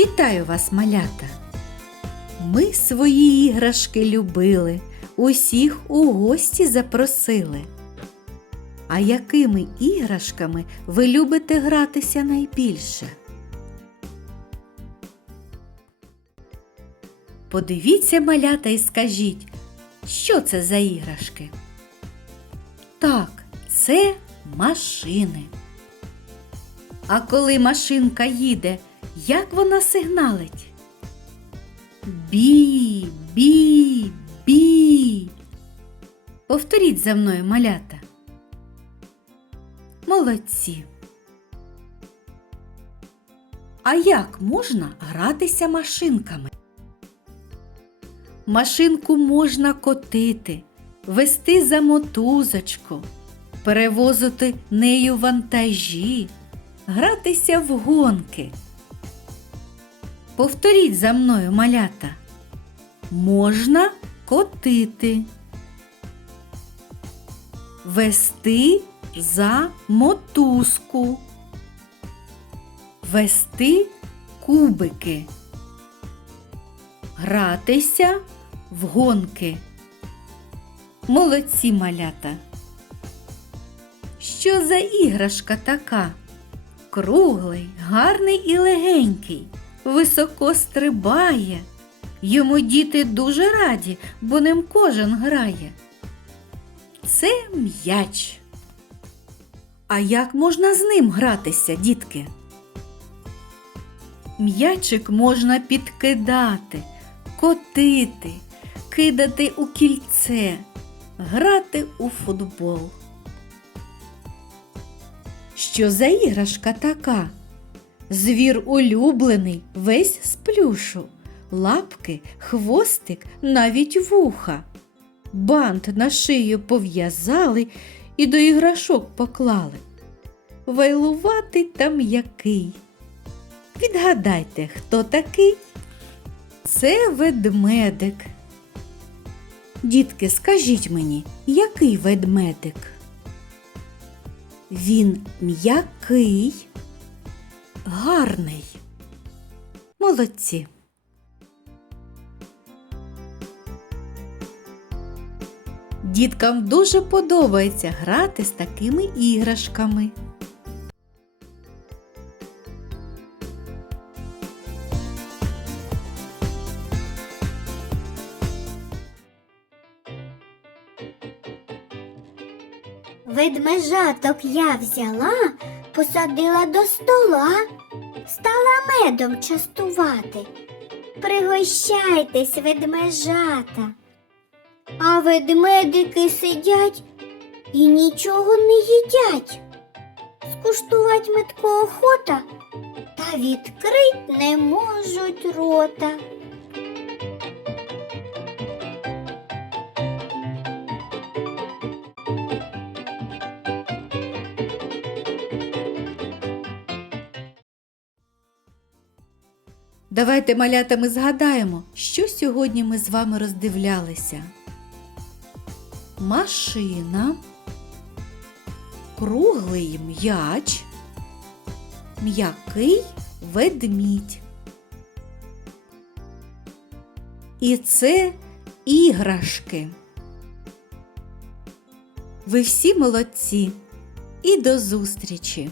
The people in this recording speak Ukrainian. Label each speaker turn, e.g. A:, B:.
A: Вітаю вас, малята! Ми свої іграшки любили, усіх у гості запросили. А якими іграшками ви любите гратися найбільше? Подивіться, малята, і скажіть, що це за іграшки? Так, це машини. А коли машинка їде, як вона сигналить? Бі, бі, бі. Повторіть за мною малята. Молодці. А як можна гратися машинками? Машинку можна котити, вести за мотузочку, перевозити нею вантажі, гратися в гонки. Повторіть за мною малята. Можна котити, вести за мотузку, вести кубики, гратися в гонки. Молодці малята. Що за іграшка така? Круглий, гарний і легенький, високо стрибає. Йому діти дуже раді, бо ним кожен грає. Це м'яч. А як можна з ним гратися, дітки? М'ячик можна підкидати, котити, кидати у кільце, грати у футбол. Що за іграшка така? Звір улюблений, весь з плюшу, лапки, хвостик, навіть вуха. Бант на шию пов'язали і до іграшок поклали. Вайлуватий та м'який. Відгадайте, хто такий? Це ведмедик. Дітки, скажіть мені, який ведмедик? Він м'який, гарний. Молодці. Діткам дуже подобається грати з такими іграшками.
B: Ведмежаток я взяла, посадила до стола, стала медом частувати. Пригощайтесь, ведмежата. А ведмедики сидять і нічого не їдять. Скуштувать метко охота, та відкрить не можуть рота.
A: Давайте малята ми згадаємо, що сьогодні ми з вами роздивлялися. Машина, круглий м'яч, м'який ведмідь. І це іграшки. Ви всі молодці і до зустрічі!